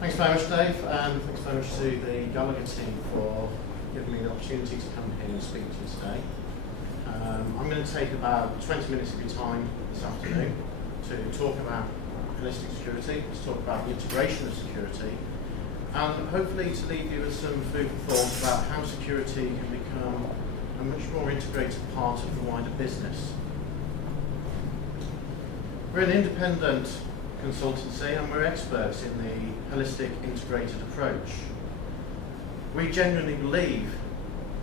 Thanks very much, Dave, and thanks very much to the Gallagher team for giving me the opportunity to come here and speak to you today. I'm going to take about 20 minutes of your time this afternoon to talk about holistic security, to talk about the integration of security, and hopefully to leave you with some food for thought about how security can become a much more integrated part of the wider business. We're an independent consultancy and we're experts in the holistic integrated approach. We genuinely believe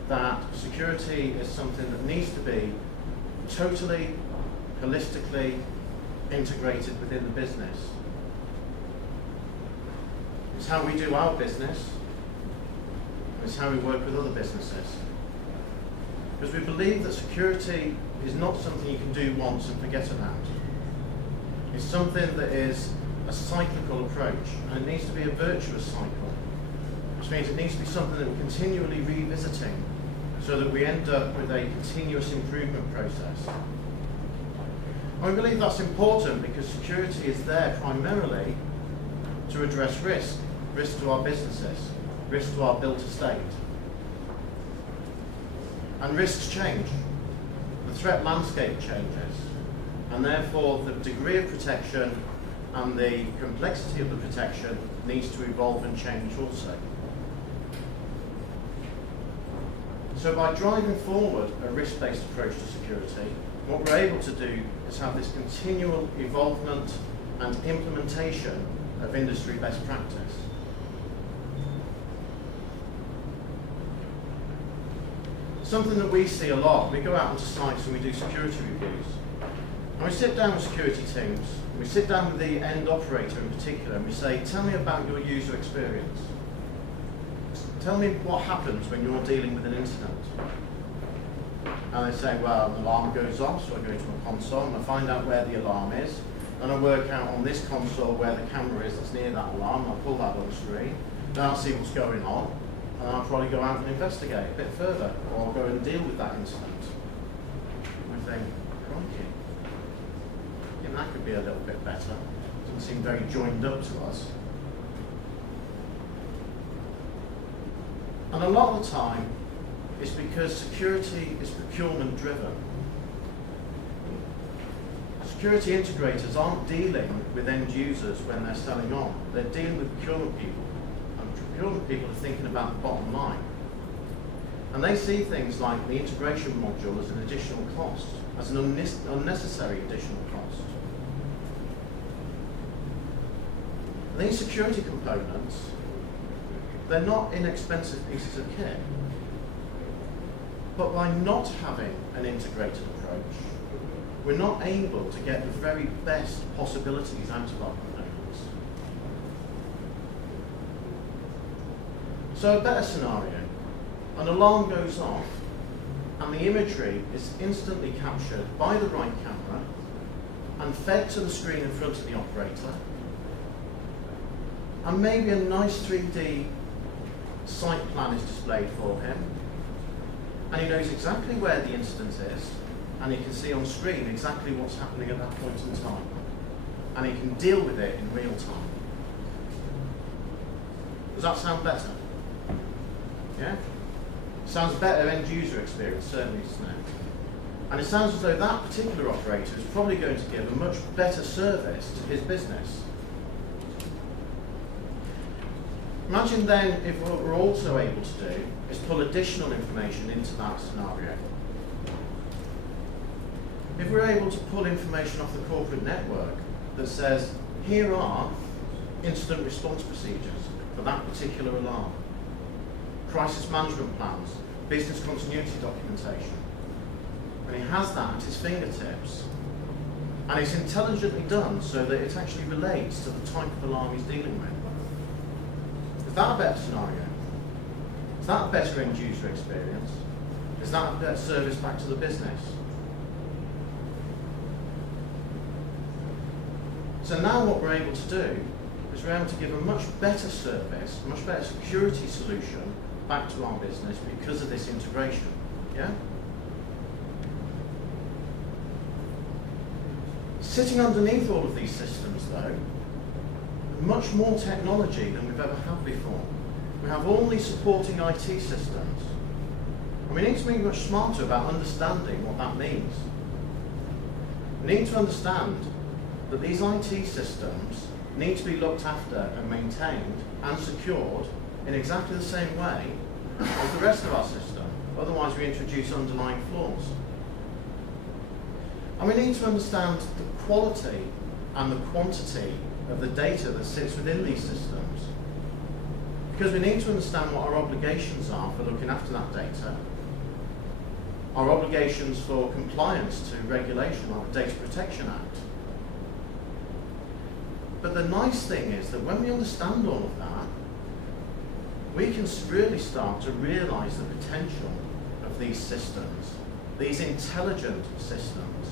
that security is something that needs to be totally, holistically integrated within the business. It's how we do our business, and it's how we work with other businesses. Because we believe that security is not something you can do once and forget about. It's something that is a cyclical approach, and it needs to be a virtuous cycle, which means it needs to be something that we're continually revisiting so that we end up with a continuous improvement process. And we believe that's important because security is there primarily to address risk to our businesses, risk to our built estate. And risks change. The threat landscape changes, and therefore the degree of protection and the complexity of the protection needs to evolve and change also. So by driving forward a risk-based approach to security, what we're able to do is have this continual evolvement and implementation of industry best practice. Something that we see a lot, we go out onto sites and we do security reviews. And we sit down with security teams, we sit down with the end operator in particular, and we say, tell me about your user experience. Tell me what happens when you're dealing with an incident. And they say, well, an alarm goes off, so I go to a console and I find out where the alarm is, and I work out on this console where the camera is that's near that alarm, I'll pull that on the screen, then I'll see what's going on, and I'll probably go out and investigate a bit further, or I'll go and deal with that incident. And I think, crikey. That could be a little bit better. Doesn't seem very joined up to us. And a lot of the time, it's because security is procurement driven. Security integrators aren't dealing with end users when they're selling on. They're dealing with procurement people. And procurement people are thinking about the bottom line. And they see things like the integration module as an additional cost, as an unnecessary additional cost. And these security components, they're not inexpensive pieces of kit. But by not having an integrated approach, we're not able to get the very best possibilities out of our components. So a better scenario, an alarm goes off and the imagery is instantly captured by the right camera and fed to the screen in front of the operator, and maybe a nice 3D site plan is displayed for him, and he knows exactly where the incident is, and he can see on screen exactly what's happening at that point in time, and he can deal with it in real time. Does that sound better? Yeah? Sounds better end user experience, certainly, doesn't it? And it sounds as though that particular operator is probably going to give a much better service to his business. Imagine then if what we're also able to do is pull additional information into that scenario. If we're able to pull information off the corporate network that says, here are incident response procedures for that particular alarm, crisis management plans, business continuity documentation, and he has that at his fingertips, and it's intelligently done so that it actually relates to the type of alarm he's dealing with. Is that a better scenario? Is that a better end user experience? Is that a better service back to the business? So now what we're able to do is we're able to give a much better service, a much better security solution back to our business because of this integration. Yeah? Sitting underneath all of these systems, though, much more technology than we've ever had before. We have all these supporting IT systems. And we need to be much smarter about understanding what that means. We need to understand that these IT systems need to be looked after and maintained and secured in exactly the same way as the rest of our system. Otherwise we introduce underlying flaws. And we need to understand the quality and the quantity of the data that sits within these systems. Because we need to understand what our obligations are for looking after that data, our obligations for compliance to regulation like the Data Protection Act. But the nice thing is that when we understand all of that, we can really start to realise the potential of these systems, these intelligent systems.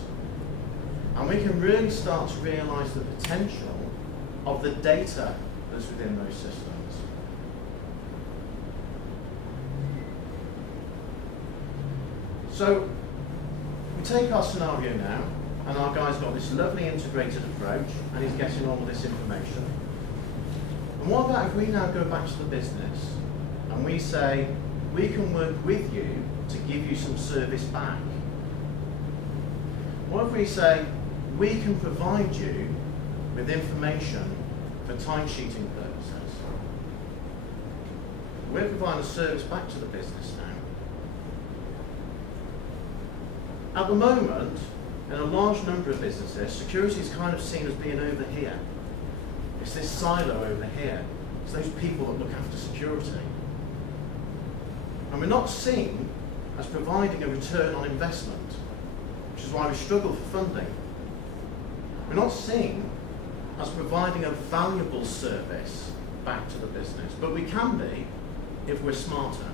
And we can really start to realise the potential of the data that's within those systems. So, we take our scenario now, and our guy's got this lovely integrated approach, and he's getting all of this information. And what about if we now go back to the business, and we say, we can work with you to give you some service back? What if we say, we can provide you with information for timesheeting purposes? We're providing a service back to the business now. At the moment, in a large number of businesses, security is kind of seen as being over here. It's this silo over here. It's those people that look after security. And we're not seen as providing a return on investment, which is why we struggle for funding. We're not seen as providing a valuable service back to the business, but we can be if we're smarter.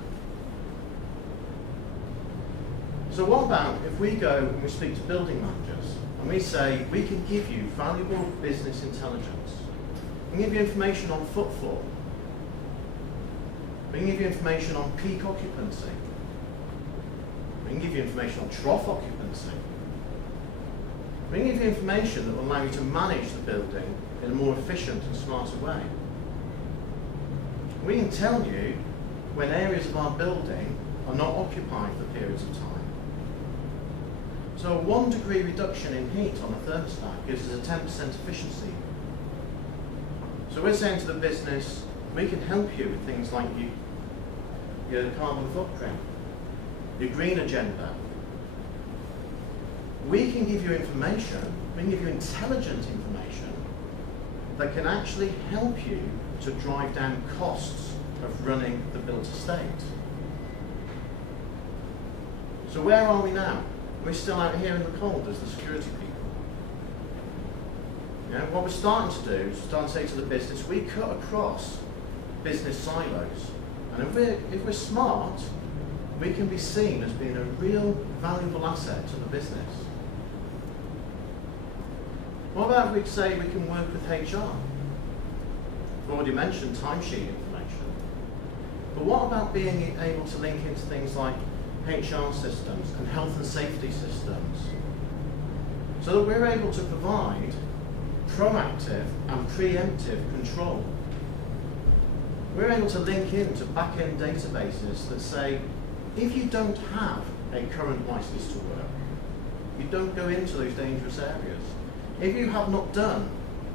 So what about if we go and we speak to building managers and we say, we can give you valuable business intelligence. We can give you information on footfall. We can give you information on peak occupancy. We can give you information on trough occupancy. We can give you information that will allow you to manage the building in a more efficient and smarter way. We can tell you when areas of our building are not occupied for periods of time. So a 1 degree reduction in heat on a thermostat gives us a 10% efficiency. So we're saying to the business, we can help you with things like your carbon footprint, your green agenda. We can give you information, we can give you intelligent information that can actually help you to drive down costs of running the built estate. So where are we now? We're still out here in the cold as the security people. Yeah, what we're starting to do is starting to say to the business, we cut across business silos. And if we're smart, we can be seen as being a real valuable asset to the business. What about if we say we can work with HR? I've already mentioned timesheet information. But what about being able to link into things like HR systems and health and safety systems, so that we're able to provide proactive and preemptive control? We're able to link into back-end databases that say, if you don't have a current license to work, you don't go into those dangerous areas. If you have not done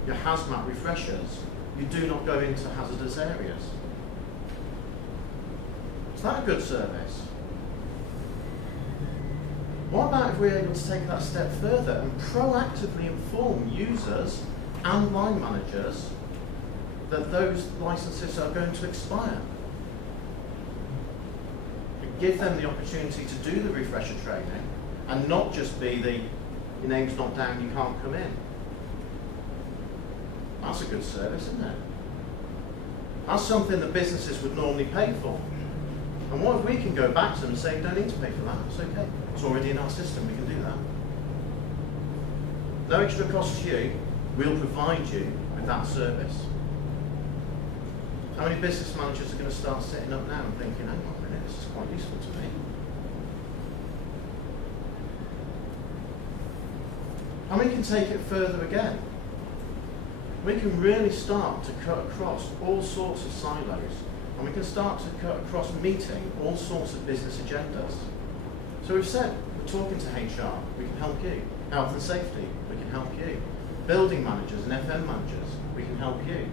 your hazmat refreshers, you do not go into hazardous areas. Is that a good service? What about if we're able to take that step further and proactively inform users and line managers that those licenses are going to expire? And give them the opportunity to do the refresher training and not just be the, your name's not down, you can't come in. That's a good service, isn't it? That's something that businesses would normally pay for. And what if we can go back to them and say, you don't need to pay for that, it's okay. It's already in our system, we can do that. No extra cost to you, we'll provide you with that service. How many business managers are going to start sitting up now and thinking, hang on a minute, this is quite useful to me? And we can take it further again. we can really start to cut across all sorts of silos, and we can start to cut across meeting all sorts of business agendas. So we've said, we're talking to HR, we can help you. Health and safety, we can help you. Building managers and FM managers, we can help you.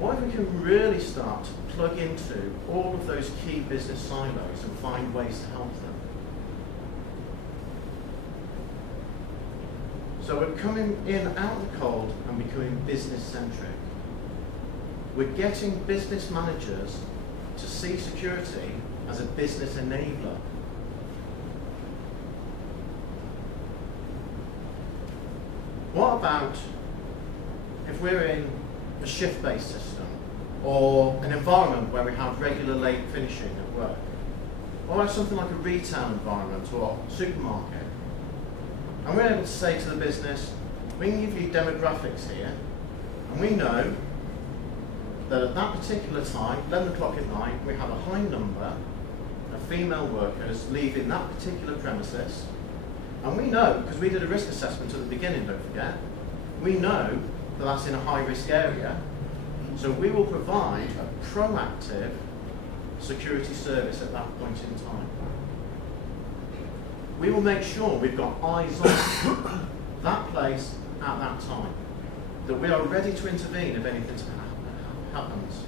What if we can really start to plug into all of those key business silos and find ways to help them? So we're coming in out of the cold and becoming business-centric. We're getting business managers to see security as a business enabler. What about if we're in a shift-based system, or an environment where we have regular late finishing at work, or something like a retail environment or supermarket, and we're able to say to the business, we can give you demographics here, and we know that at that particular time, 11 o'clock at night, we have a high number of female workers leaving that particular premises, and we know, because we did a risk assessment at the beginning, don't forget, we know that that's in a high-risk area, so we will provide a proactive security service at that point in time. We will make sure we've got eyes on that place at that time, that we are ready to intervene if anything happens.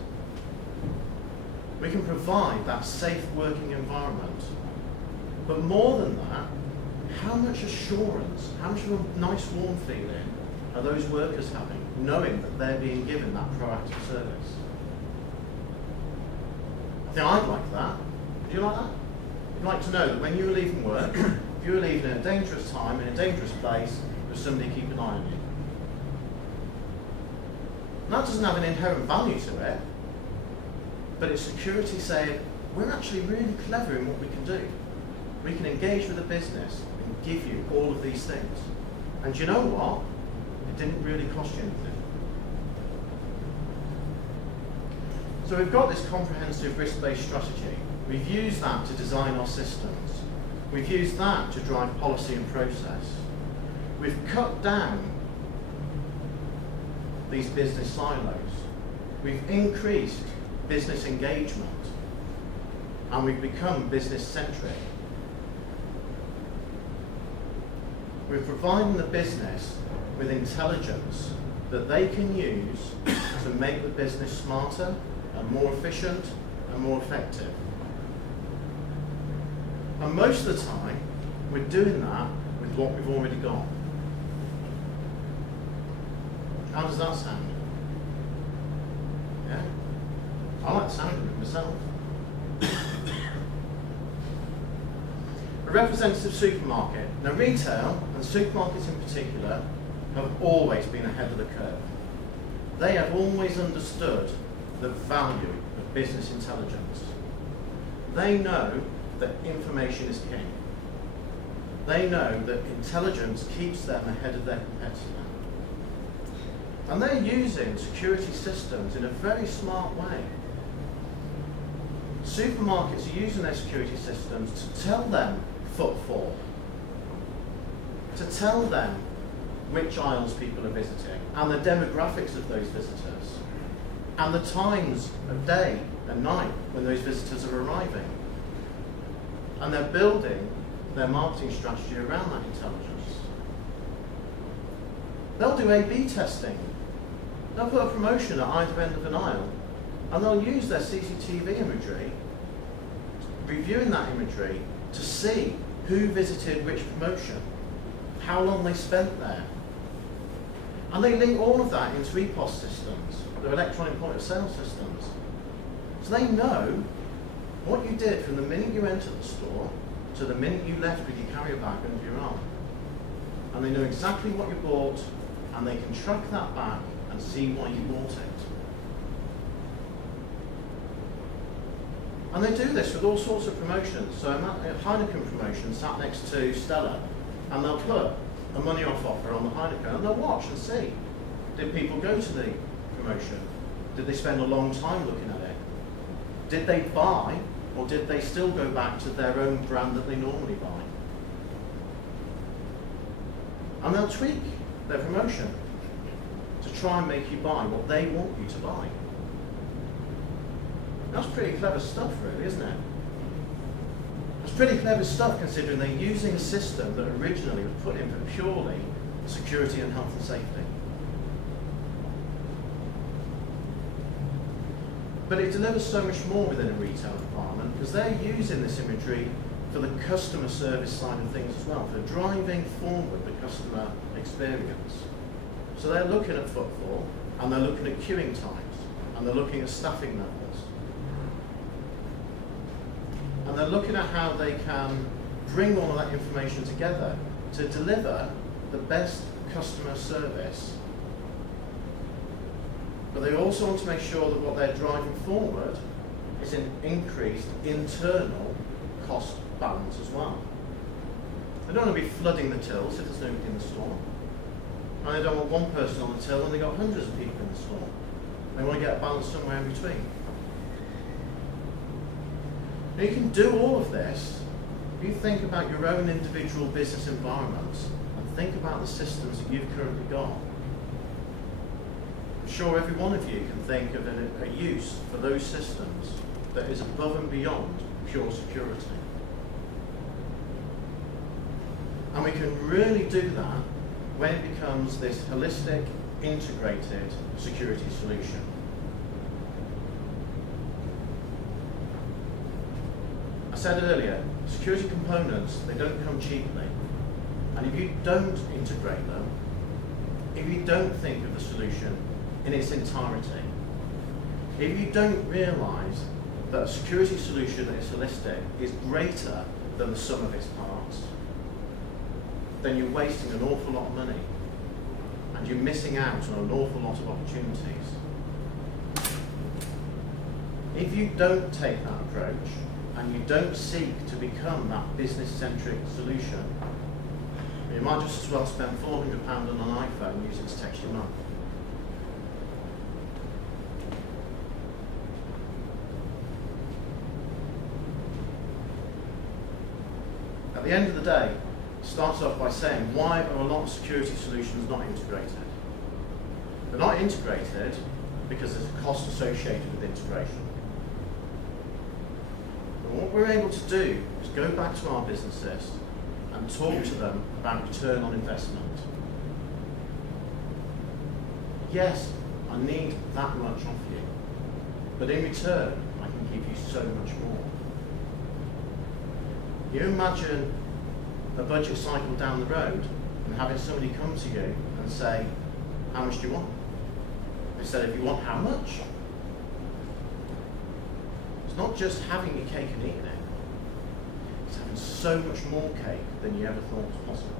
We can provide that safe working environment. But more than that, how much assurance, how much of a nice warm feeling are those workers having, knowing that they're being given that proactive service? I think I'd like that. Would you like that? You'd like to know that when you were leaving work, if you were leaving at a dangerous time, in a dangerous place, there's somebody keeping an eye on you. And that doesn't have an inherent value to it, but it's security saying, we're actually really clever in what we can do. We can engage with a business and give you all of these things. And do you know what? It didn't really cost you anything. So we've got this comprehensive risk-based strategy. We've used that to design our systems. We've used that to drive policy and process. We've cut down these business silos. We've increased business engagement, and we've become business-centric. We're providing the business with intelligence that they can use to make the business smarter and more efficient and more effective. And most of the time, we're doing that with what we've already got. How does that sound? Yeah? I like the sound of it myself. A representative supermarket. Now retail, and supermarkets in particular, have always been ahead of the curve. They have always understood the value of business intelligence. They know that information is king. They know that intelligence keeps them ahead of their competitor. And they're using security systems in a very smart way. Supermarkets are using their security systems to tell them footfall, to tell them which aisles people are visiting, and the demographics of those visitors, and the times of day and night when those visitors are arriving. And they're building their marketing strategy around that intelligence. They'll do A/B testing. They'll put a promotion at either end of an aisle, and they'll use their CCTV imagery, reviewing that imagery, to see who visited which promotion, how long they spent there. And they link all of that into EPOS systems, their electronic point of sale systems. So they know what you did from the minute you entered the store to the minute you left with your carrier bag under your arm. And they know exactly what you bought, and they can track that back and see why you bought it. And they do this with all sorts of promotions. So a Heineken promotion sat next to Stella, and they'll put a money off offer on the Heineken, and they'll watch and see, did people go to the promotion? Did they spend a long time looking at it? Did they buy, or did they still go back to their own brand that they normally buy? And they'll tweak their promotion. try and make you buy what they want you to buy. That's pretty clever stuff, really, isn't it? It's pretty clever stuff considering they're using a system that originally was put in for purely security and health and safety. But it delivers so much more within a retail department because they're using this imagery for the customer service side of things as well, for driving forward the customer experience. So they're looking at footfall, and they're looking at queuing times, and they're looking at staffing levels. And they're looking at how they can bring all of that information together to deliver the best customer service. But they also want to make sure that what they're driving forward is an increased internal cost balance as well. They don't want to be flooding the tills if there's nobody in the store. And they don't want one person on the till when they've got hundreds of people in the store. They want to get a balance somewhere in between. Now you can do all of this if you think about your own individual business environments and think about the systems that you've currently got. I'm sure every one of you can think of a use for those systems that is above and beyond pure security. And we can really do that when it becomes this holistic, integrated security solution. I said earlier, security components, they don't come cheaply. And if you don't integrate them, if you don't think of the solution in its entirety, if you don't realise that a security solution that is holistic is greater than the sum of its parts, then you're wasting an awful lot of money and you're missing out on an awful lot of opportunities. If you don't take that approach and you don't seek to become that business-centric solution, you might just as well spend £400 on an iPhone using to text your mum. At the end of the day, it starts off by saying, why are a lot of security solutions not integrated? They're not integrated because there's a cost associated with integration. And what we're able to do is go back to our businesses and talk to them about return on investment. Yes, I need that much off you, but in return, I can give you so much more. You imagine a budget cycle down the road and having somebody come to you and say, how much do you want? Instead of, you want how much? It's not just having your cake and eating it. It's having so much more cake than you ever thought was possible.